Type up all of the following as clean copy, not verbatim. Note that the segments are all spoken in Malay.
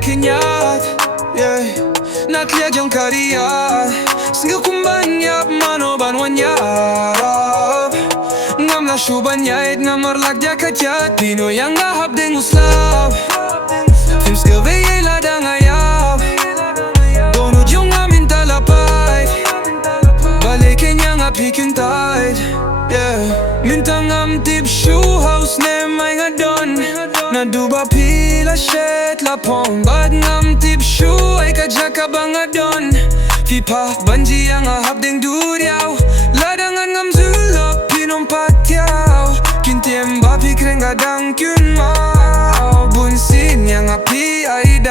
kynñiat, yeah. Na kliar jong kdiah, Sngew kumban mano iarap. Ngam shuh iaid, namar jaka kjat, Pinoy yang hapdeng uslav. Phim Lada ngayap, Dohnud jong Mynta pait, Balei keiñ phi kyntait, yeah. Mynta Ngam shuh snem Naduh pila shet phon, bad Ngam shuh jaka bangadon. Phah banji yang hapdeng duriau, Lada Ngam zulop pinom patiau. Kintem bapi kreng gadang kyun mau, bunsin yang iaid,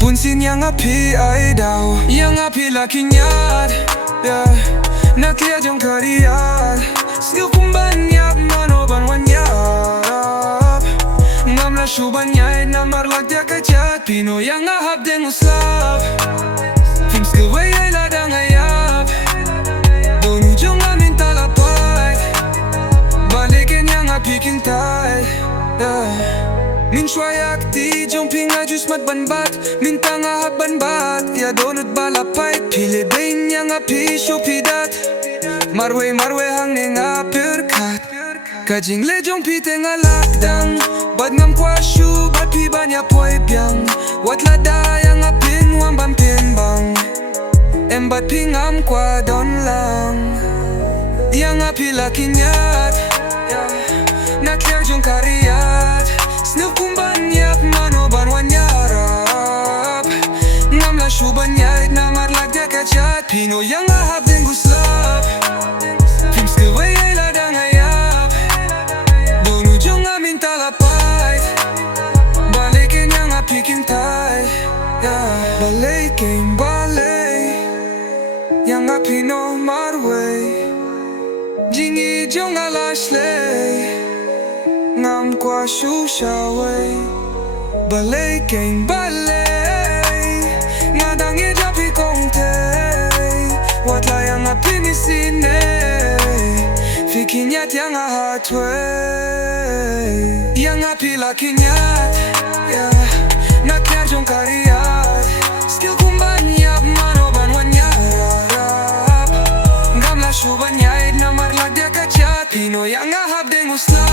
bunsin yang iaid, yang la kynñiat, yeah. Na kliar jong kdiah, Sngew kumban mano iarap. Ngam shuh iaid, namar jaka kjat, Pinoy yang hapdeng uslav. Phim Lada ngayap, Dohnud jong Mynta pait, Balei keiñ phi kyntait, yeah. Min shwayak ti jong pinga jus mat banbat, Mynta banbat, ya Dohnud pait, pile bain yang shuh pidat. Marwe hang nga perkat, kajing le jong pite nga lakdang. Bad Ngam shuh, bad pi banya poi piang, wat Lada yang pin wang bam pin bang. Bad pi Ngam don lang, yang la kynñiat, yeah. Na kliar jong kdiah, Sngew kumban mano iarap. Ngam shuh iaid, namar jaka kjat, Pinoy yang hapdeng uslav. Phim Lada ngayap, Dohnud jong Mynta pait, Balei keiñ phi kyntait, yeah. Balei keiñ yang pino marwe, jngi jong lashlei, Ngam shuh shawei. Balei keiñ ngadang phi kyntait, wat la yang pinisine, phi kynñiat yang hatwei, yang la kynñiat, yeah. Na kliar jong kdiah, Sngew kumban mano iarap. Ngam shuh iaid, namar jaka kjat, Pinoy yang hapdeng uslav.